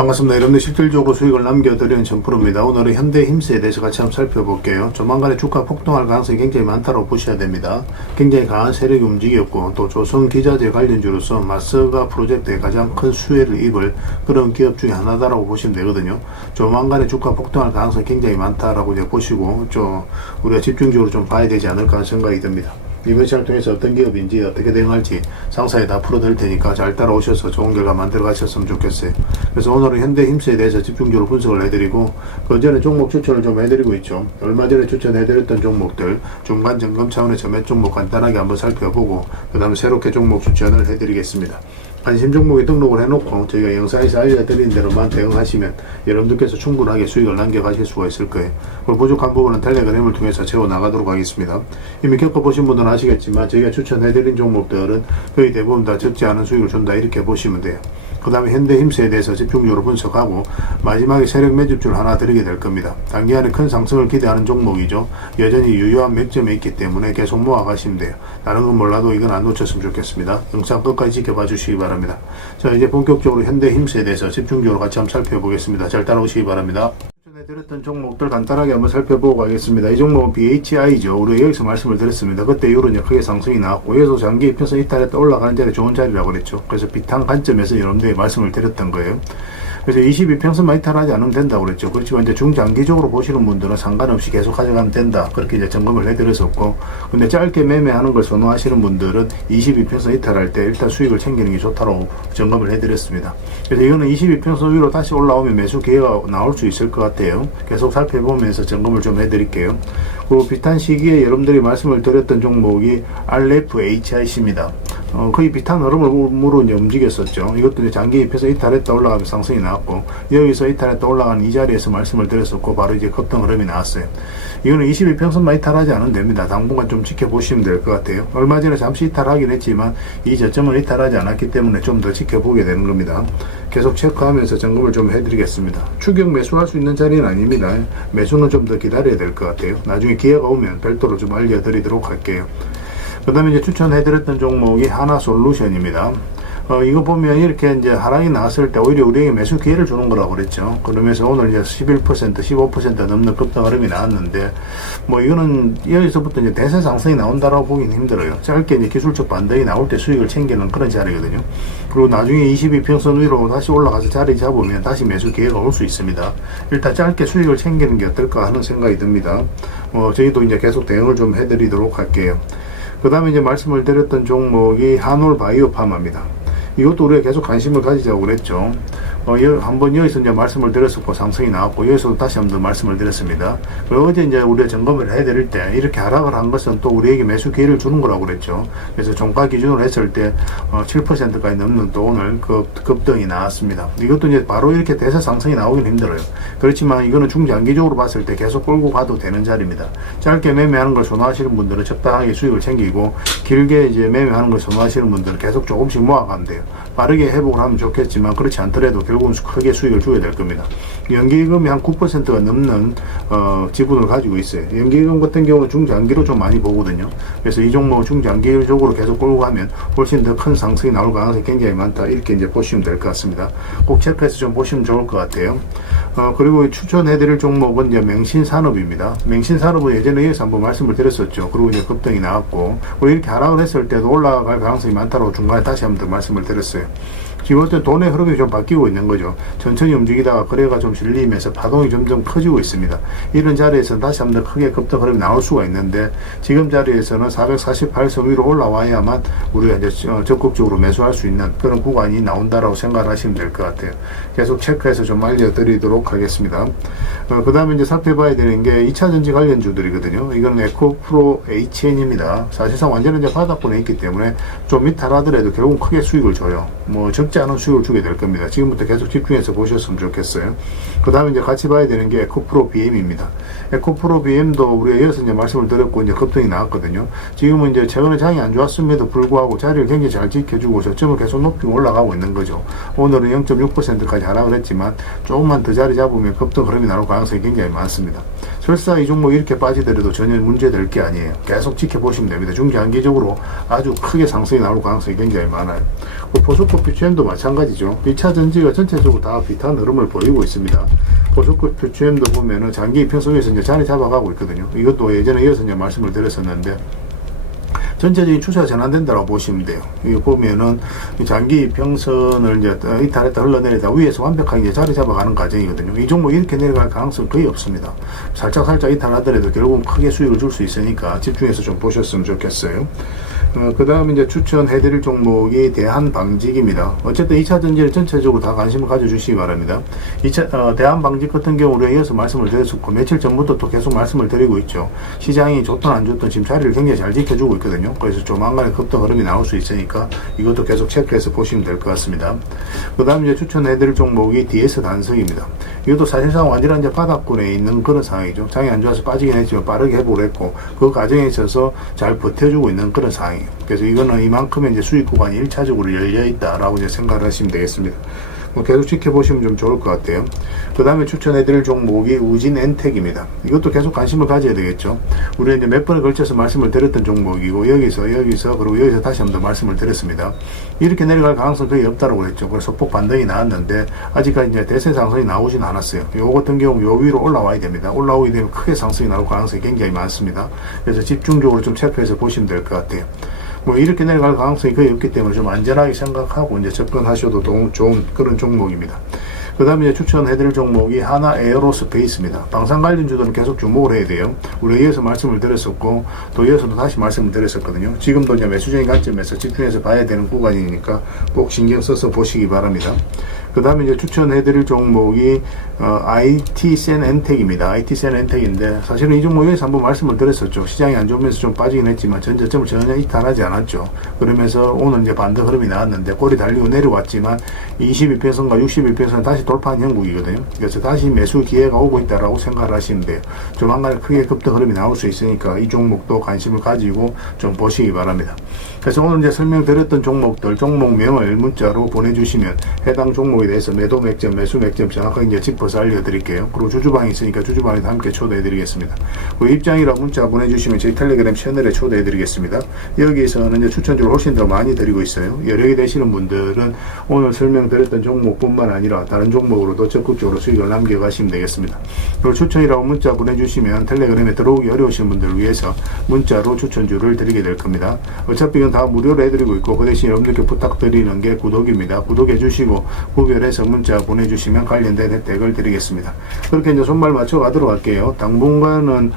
반갑습니다. 여러분들 실질적으로 수익을 남겨드리는 전프로입니다. 오늘은 현대힘스에 대해서 같이 한번 살펴볼게요. 조만간에 주가 폭등할 가능성이 굉장히 많다고 보셔야 됩니다. 굉장히 강한 세력이 움직였고 또 조선기자재 관련주로서 마스가 프로젝트에 가장 큰 수혜를 입을 그런 기업 중에 하나다라고 보시면 되거든요. 조만간에 주가 폭등할 가능성이 굉장히 많다라고 이제 보시고 우리가 집중적으로 좀 봐야 되지 않을까 하는 생각이 듭니다. 이번 시간을 통해서 어떤 기업인지 어떻게 대응할지 상세히 다 풀어드릴 테니까 잘 따라오셔서 좋은 결과 만들어 가셨으면 좋겠어요. 그래서 오늘은 현대힘스에 대해서 집중적으로 분석을 해드리고 그 전에 종목 추천을 좀 해드리고 있죠. 얼마 전에 추천해드렸던 종목들 중간 점검 차원에서 몇 종목 간단하게 한번 살펴보고 그 다음에 새롭게 종목 추천을 해드리겠습니다. 관심 종목에 등록을 해놓고 저희가 영상에서 알려드린 대로만 대응하시면 여러분들께서 충분하게 수익을 남겨가실 수가 있을 거예요. 그리고 부족한 부분은 텔레그램을 통해서 채워나가도록 하겠습니다. 이미 겪어보신 분들은 아시겠지만 저희가 추천해드린 종목들은 거의 대부분 다 적지 않은 수익을 준다 이렇게 보시면 돼요. 그 다음에 현대힘스에 대해서 집중적으로 분석하고 마지막에 세력 매집줄 하나 드리게 될 겁니다. 단기간에 큰 상승을 기대하는 종목이죠. 여전히 유효한 맥점에 있기 때문에 계속 모아가시면 돼요. 다른 건 몰라도 이건 안 놓쳤으면 좋겠습니다. 영상 끝까지 지켜봐 주시기 바랍니다. 자, 이제 본격적으로 현대힘스에 대해서 집중적으로 같이 한번 살펴보겠습니다. 잘 따라오시기 바랍니다. 드렸던 종목들 간단하게 한번 살펴보고 가겠습니다. 이 종목은 BHI죠. 우리가 여기서 말씀을 드렸습니다. 그때 이후로 이제 크게 상승이 나왔고 여기서 장기 이평선 이탈했다 올라가는 자리 좋은 자리라고 그랬죠. 그래서 비탄 관점에서 여러분들이 말씀을 드렸던 거예요. 그래서 22평선만 이탈하지 않으면 된다고 그랬죠. 그렇지만 이제 중장기적으로 보시는 분들은 상관없이 계속 가져가면 된다. 그렇게 이제 점검을 해드렸었고, 근데 짧게 매매하는 걸 선호하시는 분들은 22평선 이탈할 때 일단 수익을 챙기는 게 좋다고 점검을 해드렸습니다. 그래서 이거는 22평선 위로 다시 올라오면 매수 기회가 나올 수 있을 것 같아요. 계속 살펴보면서 점검을 좀 해드릴게요. 그리고 비탄 시기에 여러분들이 말씀을 드렸던 종목이 RFHIC입니다. 거의 비탄 흐름으로 이제 움직였었죠. 이것도 이제 장기 입혀서 이탈했다 올라가면 상승이 나왔고, 여기서 이탈했다 올라가는 이 자리에서 말씀을 드렸었고, 바로 이제 급등 흐름이 나왔어요. 이거는 22평선만 이탈하지 않으면 됩니다. 당분간 좀 지켜보시면 될 것 같아요. 얼마 전에 잠시 이탈하긴 했지만, 이 저점은 이탈하지 않았기 때문에 좀 더 지켜보게 되는 겁니다. 계속 체크하면서 점검을 좀 해드리겠습니다. 추격 매수할 수 있는 자리는 아닙니다. 매수는 좀 더 기다려야 될 것 같아요. 나중에 기회가 오면 별도로 좀 알려드리도록 할게요. 그 다음에 이제 추천해드렸던 종목이 하나솔루션입니다. 이거 보면 이렇게 이제 하락이 나왔을 때 오히려 우리에게 매수 기회를 주는 거라고 그랬죠. 그러면서 오늘 이제 11%, 15% 넘는 급등 흐름이 나왔는데, 이거는 여기서부터 이제 대세 상승이 나온다라고 보기는 힘들어요. 짧게 이제 기술적 반등이 나올 때 수익을 챙기는 그런 자리거든요. 그리고 나중에 22평선 위로 다시 올라가서 자리 잡으면 다시 매수 기회가 올 수 있습니다. 일단 짧게 수익을 챙기는 게 어떨까 하는 생각이 듭니다. 저희도 이제 계속 대응을 좀 해드리도록 할게요. 그 다음에 이제 말씀을 드렸던 종목이 한올바이오파마입니다. 이것도 우리가 계속 관심을 가지자고 그랬죠. 한번 여기서 이제 말씀을 드렸었고 상승이 나왔고 여기서도 다시 한번 말씀을 드렸습니다. 그리고 어제 이제 우리가 점검을 해드릴 때 이렇게 하락을 한 것은 또 우리에게 매수 기회를 주는 거라고 그랬죠. 그래서 종가 기준으로 했을 때 7%까지 넘는 또 오늘 급등이 나왔습니다. 이것도 이제 바로 이렇게 대세 상승이 나오긴 힘들어요. 그렇지만 이거는 중장기적으로 봤을 때 계속 끌고 가도 되는 자리입니다. 짧게 매매하는 걸 선호하시는 분들은 적당하게 수익을 챙기고 길게 이제 매매하는 걸 선호하시는 분들은 계속 조금씩 모아가면 돼요. 빠르게 회복을 하면 좋겠지만 그렇지 않더라도 결국은 크게 수익을 주게 될 겁니다. 연기금이 한 9%가 넘는 지분을 가지고 있어요. 연기금 같은 경우는 중장기로 좀 많이 보거든요. 그래서 이 종목을 중장기적으로 계속 끌고 가면 훨씬 더 큰 상승이 나올 가능성이 굉장히 많다. 이렇게 이제 보시면 될 것 같습니다. 꼭 체크해서 좀 보시면 좋을 것 같아요. 그리고 추천해드릴 종목은 이제 맹신산업입니다. 맹신산업은 예전에 여기서 한번 말씀을 드렸었죠. 그리고 이제 급등이 나왔고, 이렇게 하락을 했을 때도 올라갈 가능성이 많다고 중간에 다시 한번 더 말씀을 드렸어요. 지금 어떤 돈의 흐름이 좀 바뀌고 있는 거죠. 천천히 움직이다가 거래가 좀 실리면서 파동이 점점 커지고 있습니다. 이런 자리에서는 다시 한번 더 크게 급등 흐름이 나올 수가 있는데, 지금 자리에서는 448선 위로 올라와야만 우리가 이제 적극적으로 매수할 수 있는 그런 구간이 나온다라고 생각하시면 될 것 같아요. 계속 체크해서 좀 알려드리도록 하겠습니다. 그 다음에 이제 살펴봐야 되는 게 2차전지 관련주들이거든요. 이건 에코프로 HN입니다. 사실상 완전히 이제 바닥권에 있기 때문에 좀 이탈하더라도 결국은 크게 수익을 줘요. 적지 않은 수익을 주게 될 겁니다. 지금부터 계속 집중해서 보셨으면 좋겠어요. 그 다음에 이제 같이 봐야 되는 게 에코프로 BM입니다. 에코프로 BM도 우리가 여기서 이제 말씀을 드렸고 이제 급등이 나왔거든요. 지금은 이제 최근에 장이 안 좋았음에도 불구하고 자리를 굉장히 잘 지켜주고 저점을 계속 높이 올라가고 있는 거죠. 오늘은 0.6%까지 하락을 했지만 조금만 더 자리 잡으면 급등 흐름이 나올 가능성이 굉장히 많습니다. 설사 이 종목 이렇게 빠지더라도 전혀 문제될 게 아니에요. 계속 지켜보시면 됩니다. 중장기적으로 아주 크게 상승이 나올 가능성이 굉장히 많아요. 포스코 퓨처엠도 마찬가지죠. 2차 전지가 전체적으로 다 비슷한 흐름을 보이고 있습니다. 포스코 퓨처엠도 보면은 장기 이평선에서 이제 자리 잡아가고 있거든요. 이것도 예전에 이어서 이제 말씀을 드렸었는데, 전체적인 추세가 전환된다고 보시면 돼요. 이거 보면은 장기 평선을 이제 이탈했다 흘러내리다 위에서 완벽하게 이제 자리 잡아가는 과정이거든요. 이 종목 이렇게 내려갈 가능성 거의 없습니다. 살짝 이탈하더라도 결국은 크게 수익을 줄 수 있으니까 집중해서 좀 보셨으면 좋겠어요. 그 다음에 이제 추천해드릴 종목이 대한방직입니다. 어쨌든 2차 전지를 전체적으로 다 관심을 가져주시기 바랍니다. 대한방직 같은 경우로 이어서 말씀을 드렸었고, 며칠 전부터 또 계속 말씀을 드리고 있죠. 시장이 좋든 안 좋든 지금 자리를 굉장히 잘 지켜주고 있거든요. 그래서 조만간에 급등 흐름이 나올 수 있으니까 이것도 계속 체크해서 보시면 될 것 같습니다. 그 다음 이제 추천해드릴 종목이 DS 단석입니다. 이것도 사실상 완전한 이제 바닥권에 있는 그런 상황이죠. 장이 안 좋아서 빠지긴 했지만 빠르게 회복을 했고, 그 과정에 있어서 잘 버텨주고 있는 그런 상황이에요. 그래서 이거는 이만큼의 이제 수익 구간이 1차적으로 열려 있다라고 이제 생각을 하시면 되겠습니다. 계속 지켜보시면 좀 좋을 것 같아요. 그 다음에 추천해드릴 종목이 우진엔텍입니다. 이것도 계속 관심을 가져야 되겠죠. 우리는 이제 몇 번에 걸쳐서 말씀을 드렸던 종목이고, 여기서 그리고 여기서 다시 한번 더 말씀을 드렸습니다. 이렇게 내려갈 가능성이 거의 없다고 그랬죠. 그래서 폭 반등이 나왔는데 아직까지 이제 대세 상승이 나오진 않았어요. 요 같은 경우 요 위로 올라와야 됩니다. 올라오게 되면 크게 상승이 나올 가능성이 굉장히 많습니다. 그래서 집중적으로 좀 체크해서 보시면 될 것 같아요. 이렇게 내려갈 가능성이 거의 없기 때문에 좀 안전하게 생각하고 이제 접근하셔도 좋은 그런 종목입니다. 그 다음에 이제 추천해드릴 종목이 하나 에어로스페이스입니다. 방산 관련주들은 계속 주목을 해야 돼요. 우리가 이어서 말씀을 드렸었고, 또 이어서도 다시 말씀을 드렸었거든요. 지금도 이제 매수적인 관점에서 집중해서 봐야 되는 구간이니까 꼭 신경 써서 보시기 바랍니다. 그 다음에 이제 추천해드릴 종목이 IT센 엔텍입니다. IT센 엔텍인데, 사실은 이 종목에서 한번 말씀을 드렸었죠. 시장이 안 좋으면서 좀 빠지긴 했지만 전저점을 전혀 이탈하지 않았죠. 그러면서 오늘 이제 반등 흐름이 나왔는데 꼬리 달리고 내려왔지만 22평선과 61평선 다시 돌파한 형국이거든요. 그래서 다시 매수 기회가 오고 있다라고 생각을 하시면 돼요. 조만간에 크게 급등 흐름이 나올 수 있으니까 이 종목도 관심을 가지고 좀 보시기 바랍니다. 그래서 오늘 이제 설명드렸던 종목들, 종목명을 문자로 보내주시면 해당 종목에 대해서 매도 맥점, 매수 맥점 정확하게 이제 짚어서 알려드릴게요. 그리고 주주방이 있으니까 주주방에도 함께 초대해드리겠습니다. 그 입장이라 문자 보내주시면 저희 텔레그램 채널에 초대해드리겠습니다. 여기에서는 이제 추천주를 훨씬 더 많이 드리고 있어요. 여력이 되시는 분들은 오늘 설명드렸던 종목뿐만 아니라 다른 종목으로도 적극적으로 수익을 남겨가시면 되겠습니다. 그리고 추천이라고 문자 보내주시면 텔레그램에 들어오기 어려우신 분들을 위해서 문자로 추천주를 드리게 될 겁니다. 어차피 이건 다 무료로 해드리고 있고, 그 대신 여러분들께 부탁드리는 게 구독입니다. 구독해주시고 구별해서 문자 보내주시면 관련된 혜택을 드리겠습니다. 그렇게 이제 손발 맞춰 가도록 할게요. 당분간은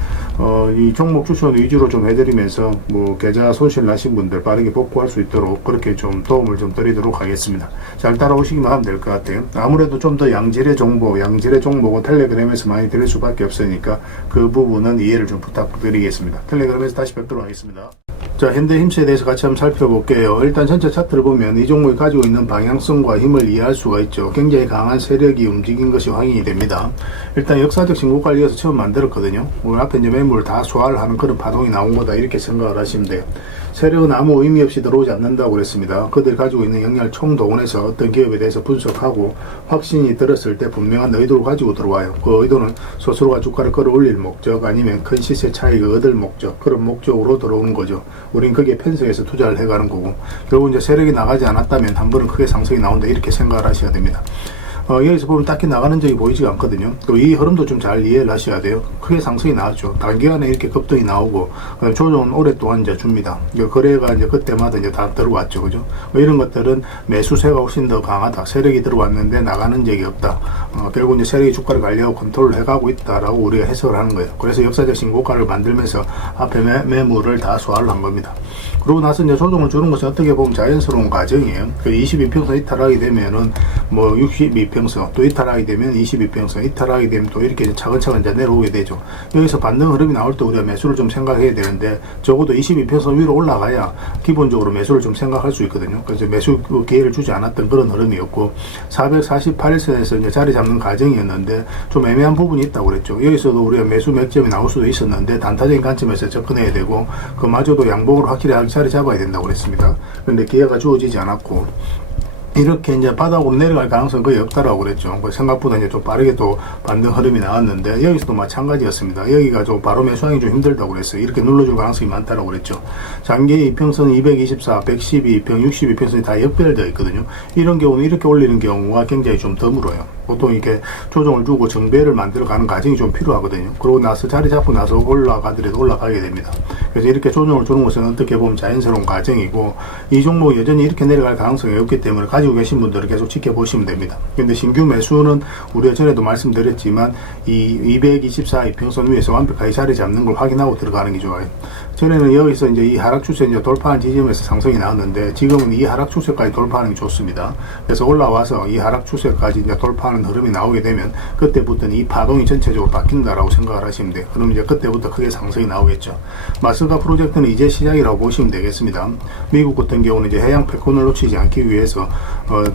이 종목 추천 위주로 좀 해드리면서 계좌 손실 나신 분들 빠르게 복구할 수 있도록 그렇게 좀 도움을 좀 드리도록 하겠습니다. 잘 따라오시기만 하면 될 것 같아요. 아무래도 좀 더 양질의 정보는 텔레그램에서 많이 드릴 수밖에 없으니까 그 부분은 이해를 좀 부탁드리겠습니다. 텔레그램에서 다시 뵙도록 하겠습니다. 자, 현대힘스에 대해서 같이 한번 살펴볼게요. 일단 전체 차트를 보면 이 종목이 가지고 있는 방향성과 힘을 이해할 수가 있죠. 굉장히 강한 세력이 움직인 것이 확인이 됩니다. 일단 역사적 신고가를 이어서 처음 만들었거든요. 오늘 앞에 이제 매물을 다 소화를 하는 그런 파동이 나온 거다, 이렇게 생각을 하시면 돼요. 세력은 아무 의미 없이 들어오지 않는다고 그랬습니다. 그들이 가지고 있는 역량을 총동원해서 어떤 기업에 대해서 분석하고 확신이 들었을 때 분명한 의도를 가지고 들어와요. 그 의도는 스스로가 주가를 끌어올릴 목적, 아니면 큰 시세 차익을 얻을 목적, 그런 목적으로 들어오는 거죠. 우린 거기에 편성해서 투자를 해가는 거고, 결국 이제 세력이 나가지 않았다면 한 번은 크게 상승이 나온다, 이렇게 생각을 하셔야 됩니다. 여기서 보면 딱히 나가는 적이 보이지가 않거든요. 또 이 흐름도 좀 잘 이해를 하셔야 돼요. 크게 상승이 나왔죠. 단기간에 이렇게 급등이 나오고, 조정은 오랫동안 이제 줍니다. 거래가 이제 그때마다 이제 다 들어왔죠. 그죠? 이런 것들은 매수세가 훨씬 더 강하다. 세력이 들어왔는데 나가는 적이 없다. 결국 이제 세력이 주가를 관리하고 컨트롤을 해가고 있다라고 우리가 해석을 하는 거예요. 그래서 역사적 신고가를 만들면서 앞에 매물을 다 소화를 한 겁니다. 그러고 나서 이제 조정을 주는 것은 어떻게 보면 자연스러운 과정이에요. 22평선 이탈하게 되면은 62평선, 또 이탈하게 되면 22평선, 이탈하게 되면 또 이렇게 차근차근 이제 내려오게 되죠. 여기서 반등 흐름이 나올 때 우리가 매수를 좀 생각해야 되는데, 적어도 22평선 위로 올라가야 기본적으로 매수를 좀 생각할 수 있거든요. 그래서 매수 기회를 주지 않았던 그런 흐름이었고, 448선에서 이제 자리 잡는 과정이었는데 좀 애매한 부분이 있다고 그랬죠. 여기서도 우리가 매수 맥점이 나올 수도 있었는데 단타적인 관점에서 접근해야 되고, 그마저도 양봉으로 확실히 자리 잡아야 된다고 그랬습니다. 그런데 기회가 주어지지 않았고, 이렇게 이제 바닥으로 내려갈 가능성은 거의 없다라고 그랬죠. 생각보다 이제 좀 빠르게 또 반등 흐름이 나왔는데, 여기서도 마찬가지였습니다. 여기가 좀 바로 매수하기 좀 힘들다고 그랬어요. 이렇게 눌러줄 가능성이 많다라고 그랬죠. 장기 이평선 224, 112평, 62평선이 다 역별되어 있거든요. 이런 경우는 이렇게 올리는 경우가 굉장히 좀 드물어요. 보통 이렇게 조정을 주고 정배를 만들어 가는 과정이 좀 필요하거든요. 그러고 나서 자리 잡고 나서 올라가더라도 올라가게 됩니다. 그래서 이렇게 조정을 주는 것은 어떻게 보면 자연스러운 과정이고, 이 종목이 여전히 이렇게 내려갈 가능성이 없기 때문에 가지고 계신 분들은 계속 지켜보시면 됩니다. 근데 신규 매수는 우리가 전에도 말씀드렸지만 이 224 이평선 위에서 완벽하게 자리 잡는 걸 확인하고 들어가는 게 좋아요. 전에는 여기서 이제 이 하락 추세 이제 돌파한 지점에서 상승이 나왔는데, 지금은 이 하락 추세까지 돌파하는 게 좋습니다. 그래서 올라와서 이 하락 추세까지 이제 돌파하는 흐름이 나오게 되면 그때부터는 이 파동이 전체적으로 바뀐다라고 생각을 하시면 돼요. 그럼 이제 그때부터 크게 상승이 나오겠죠. 마스가 프로젝트는 이제 시작이라고 보시면 되겠습니다. 미국 같은 경우는 이제 해양 패권을 놓치지 않기 위해서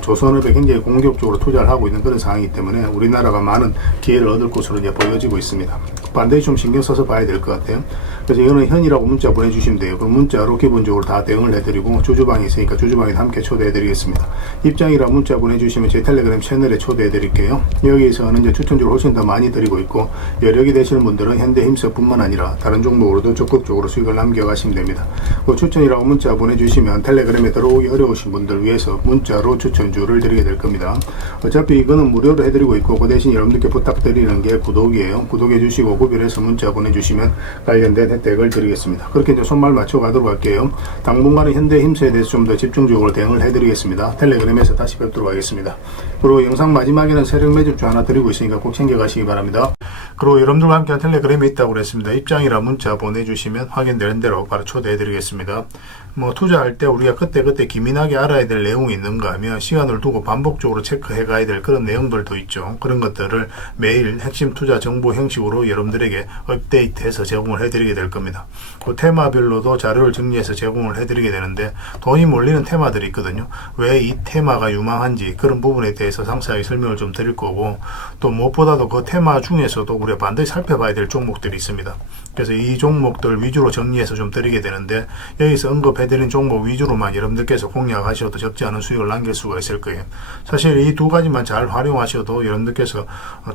조선업에 굉장히 공격적으로 투자를 하고 있는 그런 상황이기 때문에 우리나라가 많은 기회를 얻을 것으로 이제 보여지고 있습니다. 반드시 좀 신경 써서 봐야 될 것 같아요. 그래서 이거는 현이라고 문자 보내주시면 돼요. 그럼 문자로 기본적으로 다 대응을 해드리고, 주주방이 있으니까 주주방에 함께 초대해드리겠습니다. 입장이라 문자 보내주시면 제 텔레그램 채널에 초대해드릴게요. 여기에서는 이제 추천주를 훨씬 더 많이 드리고 있고, 여력이 되시는 분들은 현대힘서뿐만 아니라 다른 종목으로도 적극적으로 수익을 남겨가시면 됩니다. 그 추천이라고 문자 보내주시면 텔레그램에 들어오기 어려우신 분들 위해서 문자로 추천주를 드리게 될 겁니다. 어차피 이거는 무료로 해드리고 있고, 그 대신 여러분들께 부탁드리는 게 구독이에요. 구독해주시고 구별해서 문자 보내주시면 관련된 혜택을 드리겠습니다. 그렇게 이제 손말 맞춰 가도록 할게요. 당분간은 현대힘서에 대해서 좀 더 집중적으로 대응을 해드리겠습니다. 텔레그램에서 다시 뵙도록 하겠습니다. 그리고 영상 마지막에는 세력 매집주 하나 드리고 있으니까 꼭 챙겨가시기 바랍니다. 그리고 여러분들과 함께한 텔레그램이 있다고 그랬습니다. 입장이라 문자 보내주시면 확인되는 대로 바로 초대해드리겠습니다. 뭐 투자할 때 우리가 그때그때 기민하게 알아야 될 내용이 있는가 하면 시간을 두고 반복적으로 체크해 가야 될 그런 내용들도 있죠. 그런 것들을 매일 핵심 투자 정보 형식으로 여러분들에게 업데이트해서 제공을 해드리게 될 겁니다. 그 테마별로도 자료를 정리해서 제공을 해드리게 되는데, 돈이 몰리는 테마들이 있거든요. 왜 이 테마가 유망한지 그런 부분에 대해서 상세하게 설명을 좀 드릴 거고, 또 무엇보다도 그 테마 중에서도 우리가 반드시 살펴봐야 될 종목들이 있습니다. 그래서 이 종목들 위주로 정리해서 좀 드리게 되는데, 여기서 언급해드린 종목 위주로만 여러분들께서 공략하셔도 적지 않은 수익을 남길 수가 있을 거예요. 사실 이 두 가지만 잘 활용하셔도 여러분들께서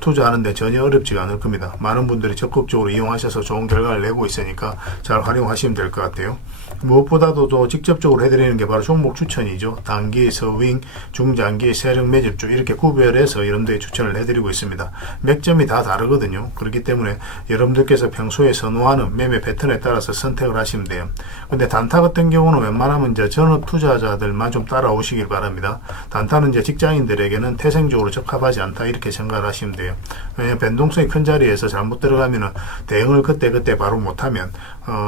투자하는데 전혀 어렵지가 않을 겁니다. 많은 분들이 적극적으로 이용하셔서 좋은 결과를 내고 있으니까 잘 활용하시면 될 것 같아요. 무엇보다도 또 직접적으로 해드리는 게 바로 종목 추천이죠. 단기, 서윙, 중장기, 세력 매집주 이렇게 구별해서 여러분들이 추천을 해드리고 있습니다. 맥점이 다 다르거든요. 그렇기 때문에 여러분들께서 평소에 선호하는 매매 패턴에 따라서 선택을 하시면 돼요. 근데 단타 같은 경우는 웬만하면 이제 전업 투자자들만 좀 따라오시길 바랍니다. 단타는 이제 직장인들에게는 태생적으로 적합하지 않다 이렇게 생각을 하시면 돼요. 왜냐하면 변동성이 큰 자리에서 잘못 들어가면은 대응을 그때 바로 못하면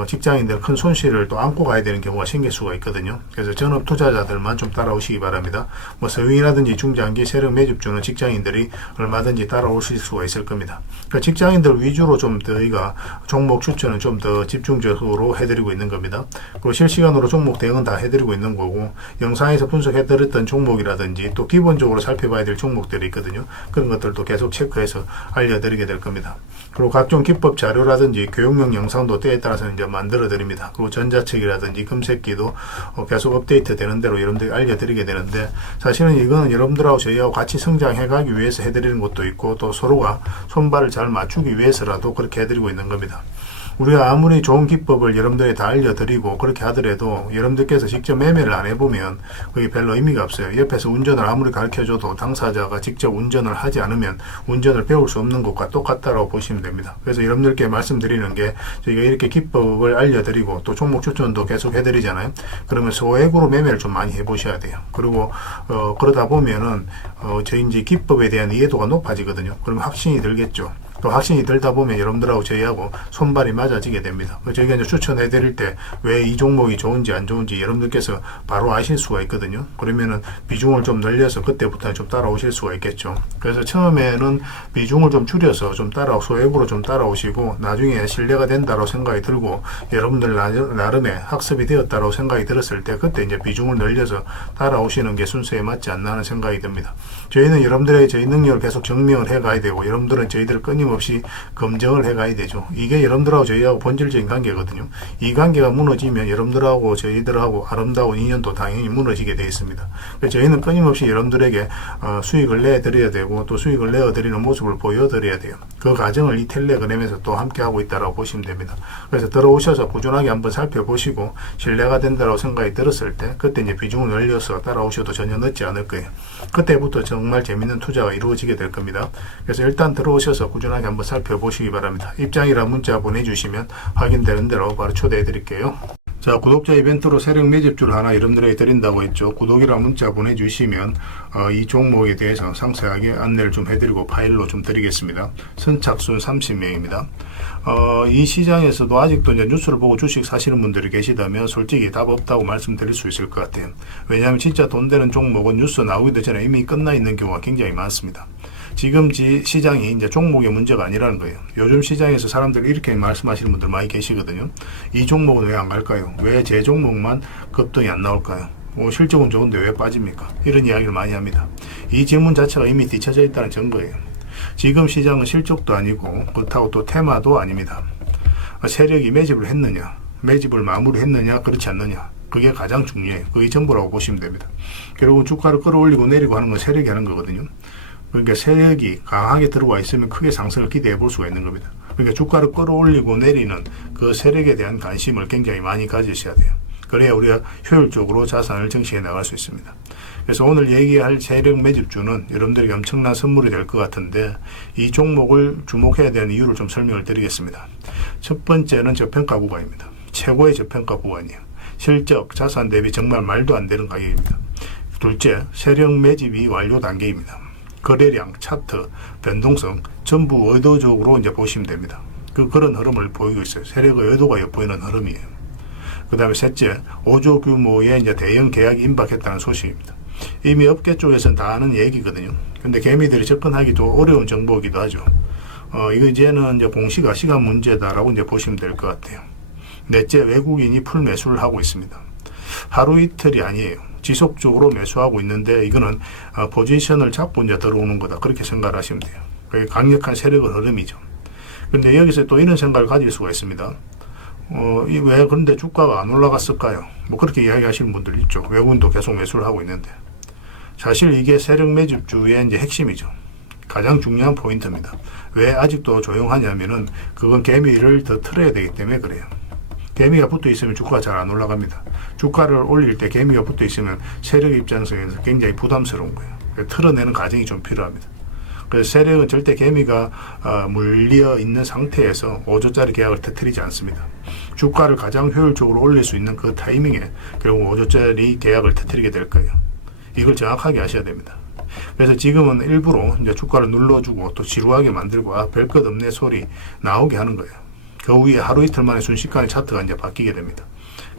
직장인들 큰 손실을 또 안고 가야 되는 경우가 생길 수가 있거든요. 그래서 전업 투자자들만 좀 따라오시기 바랍니다. 뭐 서윙이라든지 중장기 세력 매집주는 직장인들이 얼마든지 따라오실 수가 있을 겁니다. 그러니까 직장인들 위주로 좀 저희가 종목 추천은 좀 더 집중적으로 해드리고 있는 겁니다. 그리고 실시간으로 종목 대응은 다 해드리고 있는 거고, 영상에서 분석해드렸던 종목이라든지 또 기본적으로 살펴봐야 될 종목들이 있거든요. 그런 것들도 계속 체크해서 알려드리게 될 겁니다. 그리고 각종 기법 자료라든지 교육용 영상도 때에 따라서 이제 만들어 드립니다. 그리고 전자책이라든지 검색기도 계속 업데이트 되는 대로 여러분들이 알려드리게 되는데, 사실은 이거는 여러분들하고 저희하고 같이 성장해 가기 위해서 해드리는 것도 있고, 또 서로가 손발을 잘 맞추기 위해서라도 그렇게 해드리고 있는 겁니다. 우리가 아무리 좋은 기법을 여러분들에 다 알려드리고 그렇게 하더라도 여러분들께서 직접 매매를 안 해보면 그게 별로 의미가 없어요. 옆에서 운전을 아무리 가르쳐줘도 당사자가 직접 운전을 하지 않으면 운전을 배울 수 없는 것과 똑같다고 보시면 됩니다. 그래서 여러분들께 말씀드리는 게, 저희가 이렇게 기법을 알려드리고 또 종목 추천도 계속 해드리잖아요. 그러면 소액으로 매매를 좀 많이 해보셔야 돼요. 그리고 그러다 보면은 저희 이제 기법에 대한 이해도가 높아지거든요. 그러면 확신이 들겠죠. 또 확신이 들다 보면 여러분들하고 저희하고 손발이 맞아지게 됩니다. 저희가 이제 추천해 드릴 때 왜 이 종목이 좋은지 안 좋은지 여러분들께서 바로 아실 수가 있거든요. 그러면은 비중을 좀 늘려서 그때부터 좀 따라오실 수가 있겠죠. 그래서 처음에는 비중을 좀 줄여서 좀 소액으로 좀 따라오시고, 나중에 신뢰가 된다고 생각이 들고 여러분들 나름의 학습이 되었다고 생각이 들었을 때 그때 이제 비중을 늘려서 따라오시는 게 순서에 맞지 않나 하는 생각이 듭니다. 저희는 여러분들의 저희 능력을 계속 증명을 해 가야 되고, 여러분들은 저희들을 끊임없이 끊임없이 검증을 해가야 되죠. 이게 여러분들하고 저희하고 본질적인 관계거든요. 이 관계가 무너지면 여러분들하고 저희들하고 아름다운 인연도 당연히 무너지게 되어 있습니다. 그래서 저희는 끊임없이 여러분들에게 수익을 내드려야 되고 또 수익을 내어드리는 모습을 보여드려야 돼요. 그 과정을 이 텔레그램에서 또 함께 하고 있다고 보시면 됩니다. 그래서 들어오셔서 꾸준하게 한번 살펴보시고 신뢰가 된다고 생각이 들었을 때 그때 이제 비중을 늘려서 따라오셔도 전혀 늦지 않을 거예요. 그때부터 정말 재밌는 투자가 이루어지게 될 겁니다. 그래서 일단 들어오셔서 꾸준하게 한번 살펴보시기 바랍니다. 입장이라 문자 보내주시면 확인되는 대로 바로 초대해 드릴게요. 자, 구독자 이벤트로 세력 매집주를 하나 여러분들에게 드린다고 했죠. 구독이랑 문자 보내주시면 이 종목에 대해서 상세하게 안내를 좀 해드리고 파일로 좀 드리겠습니다. 선착순 30명입니다. 이 시장에서도 아직도 이제 뉴스를 보고 주식 사시는 분들이 계시다면 솔직히 답 없다고 말씀드릴 수 있을 것 같아요. 왜냐하면 진짜 돈 되는 종목은 뉴스 나오기도 전에 이미 끝나 있는 경우가 굉장히 많습니다. 지금 시장이 이제 종목의 문제가 아니라는 거예요. 요즘 시장에서 사람들이 이렇게 말씀하시는 분들 많이 계시거든요. 이 종목은 왜 안 갈까요? 왜 제 종목만 급등이 안 나올까요? 실적은 좋은데 왜 빠집니까? 이런 이야기를 많이 합니다. 이 질문 자체가 이미 뒤쳐져 있다는 증거예요. 지금 시장은 실적도 아니고 그렇다고 또 테마도 아닙니다. 세력이 매집을 했느냐, 매집을 마무리했느냐, 그렇지 않느냐. 그게 가장 중요해요. 그게 전부라고 보시면 됩니다. 결국은 주가를 끌어올리고 내리고 하는 건 세력이 하는 거거든요. 그러니까 세력이 강하게 들어와 있으면 크게 상승을 기대해 볼 수가 있는 겁니다. 그러니까 주가를 끌어올리고 내리는 그 세력에 대한 관심을 굉장히 많이 가지셔야 돼요. 그래야 우리가 효율적으로 자산을 정치해 나갈 수 있습니다. 그래서 오늘 얘기할 세력 매집주는 여러분들에게 엄청난 선물이 될 것 같은데 이 종목을 주목해야 되는 이유를 좀 설명을 드리겠습니다. 첫 번째는 저평가 구간입니다. 최고의 저평가 구간이에요. 실적, 자산 대비 정말 말도 안 되는 가격입니다. 둘째, 세력 매집이 완료 단계입니다. 거래량, 차트, 변동성 전부 의도적으로 이제 보시면 됩니다. 그런 흐름을 보이고 있어요. 세력의 의도가 엿보이는 흐름이에요. 그 다음에 셋째, 5조 규모의 이제 대형 계약이 임박했다는 소식입니다. 이미 업계 쪽에서는 다 아는 얘기거든요. 근데 개미들이 접근하기도 어려운 정보이기도 하죠. 이거 이제는 이제 공시가 시간 문제다라고 이제 보시면 될 것 같아요. 넷째, 외국인이 풀 매수를 하고 있습니다. 하루 이틀이 아니에요. 지속적으로 매수하고 있는데 이거는 포지션을 잡고 이제 들어오는 거다. 그렇게 생각을 하시면 돼요. 그게 강력한 세력의 흐름이죠. 근데 여기서 또 이런 생각을 가질 수가 있습니다. 왜 그런데 주가가 안 올라갔을까요? 뭐 그렇게 이야기하시는 분들 있죠. 외국인도 계속 매수를 하고 있는데. 사실 이게 세력 매집주의 이제 핵심이죠. 가장 중요한 포인트입니다. 왜 아직도 조용하냐면은 그건 개미를 더 틀어야 되기 때문에 그래요. 개미가 붙어 있으면 주가가 잘 안 올라갑니다. 주가를 올릴 때 개미가 붙어 있으면 세력 입장에서 굉장히 부담스러운 거예요. 틀어내는 과정이 좀 필요합니다. 그래서 세력은 절대 개미가 물려 있는 상태에서 5조짜리 계약을 터뜨리지 않습니다. 주가를 가장 효율적으로 올릴 수 있는 그 타이밍에 결국 5조짜리 계약을 터뜨리게 될 거예요. 이걸 정확하게 아셔야 됩니다. 그래서 지금은 일부러 이제 주가를 눌러주고 또 지루하게 만들고 별 것 없네 소리 나오게 하는 거예요. 그 후에 하루 이틀 만에 순식간에 차트가 이제 바뀌게 됩니다.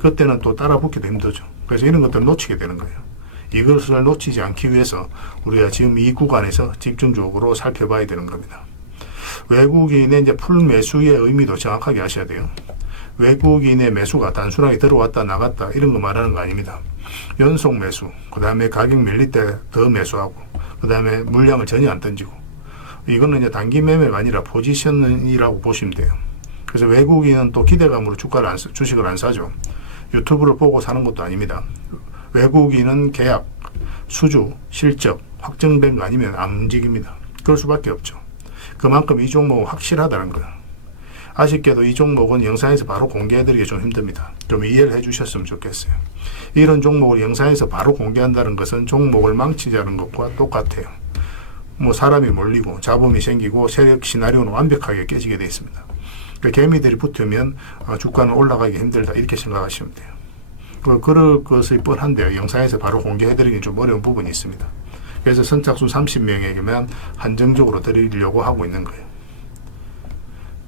그때는 또 따라 붙기도 힘들죠. 그래서 이런 것들을 놓치게 되는 거예요. 이것을 놓치지 않기 위해서 우리가 지금 이 구간에서 집중적으로 살펴봐야 되는 겁니다. 외국인의 이제 풀 매수의 의미도 정확하게 아셔야 돼요. 외국인의 매수가 단순하게 들어왔다 나갔다 이런 거 말하는 거 아닙니다. 연속 매수, 그 다음에 가격 밀릴 때 더 매수하고, 그 다음에 물량을 전혀 안 던지고, 이거는 이제 단기 매매가 아니라 포지션이라고 보시면 돼요. 그래서 외국인은 또 기대감으로 주식을 안 사죠. 유튜브를 보고 사는 것도 아닙니다. 외국인은 계약, 수주, 실적 확정된 거 아니면 안 움직입니다. 그럴 수밖에 없죠. 그만큼 이 종목은 확실하다는 거예요. 아쉽게도 이 종목은 영상에서 바로 공개해드리기 좀 힘듭니다. 좀 이해를 해주셨으면 좋겠어요. 이런 종목을 영상에서 바로 공개한다는 것은 종목을 망치자는 것과 똑같아요. 뭐 사람이 몰리고 잡음이 생기고 세력 시나리오는 완벽하게 깨지게 되어 있습니다. 개미들이 붙으면 주가는 올라가기 힘들다 이렇게 생각하시면 돼요. 그럴 것이 뻔한데요. 영상에서 바로 공개해드리기 좀 어려운 부분이 있습니다. 그래서 선착순 30명에게만 한정적으로 드리려고 하고 있는 거예요.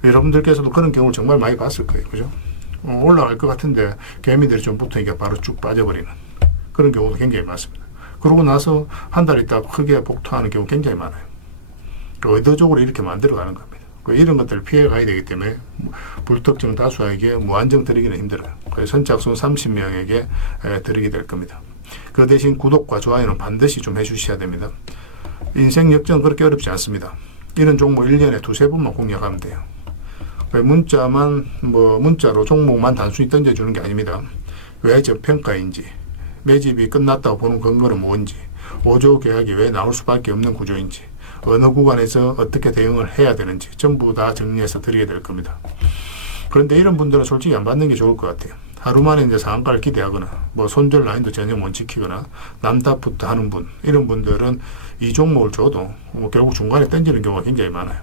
여러분들께서도 그런 경우를 정말 많이 봤을 거예요. 그죠? 올라갈 것 같은데 개미들이 좀 붙으니까 바로 쭉 빠져버리는 그런 경우도 굉장히 많습니다. 그러고 나서 한 달 있다 크게 복토하는 경우 굉장히 많아요. 의도적으로 이렇게 만들어가는 겁니다. 이런 것들을 피해 가야 되기 때문에 불특정 다수에게 무한정 드리기는 힘들어요. 그래서 선착순 30명에게 드리게 될 겁니다. 그 대신 구독과 좋아요는 반드시 좀 해주셔야 됩니다. 인생 역전 그렇게 어렵지 않습니다. 이런 종목 1년에 두세 번만 공략하면 돼요. 문자로 종목만 단순히 던져주는 게 아닙니다. 왜 저평가인지, 매집이 끝났다고 보는 근거는 뭔지, 5조 계약이 왜 나올 수밖에 없는 구조인지, 어느 구간에서 어떻게 대응을 해야 되는지 전부 다 정리해서 드리게 될 겁니다. 그런데 이런 분들은 솔직히 안 받는 게 좋을 것 같아요. 하루 만에 이제 상한가를 기대하거나 손절 라인도 전혀 못 지키거나 남답부터 하는 분, 이런 분들은 이 종목을 줘도 결국 중간에 던지는 경우가 굉장히 많아요.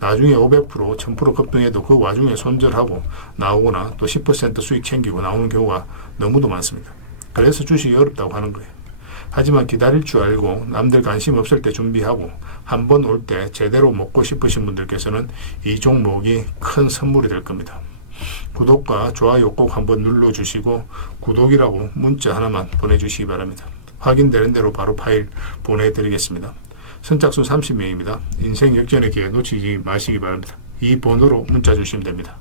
나중에 500%, 1000% 급등해도 그 와중에 손절하고 나오거나 또 10% 수익 챙기고 나오는 경우가 너무도 많습니다. 그래서 주식이 어렵다고 하는 거예요. 하지만 기다릴 줄 알고 남들 관심 없을 때 준비하고 한 번 올 때 제대로 먹고 싶으신 분들께서는 이 종목이 큰 선물이 될 겁니다. 구독과 좋아요 꼭 한번 눌러주시고 구독이라고 문자 하나만 보내주시기 바랍니다. 확인되는 대로 바로 파일 보내드리겠습니다. 선착순 30명입니다. 인생 역전의 기회 놓치지 마시기 바랍니다. 이 번호로 문자 주시면 됩니다.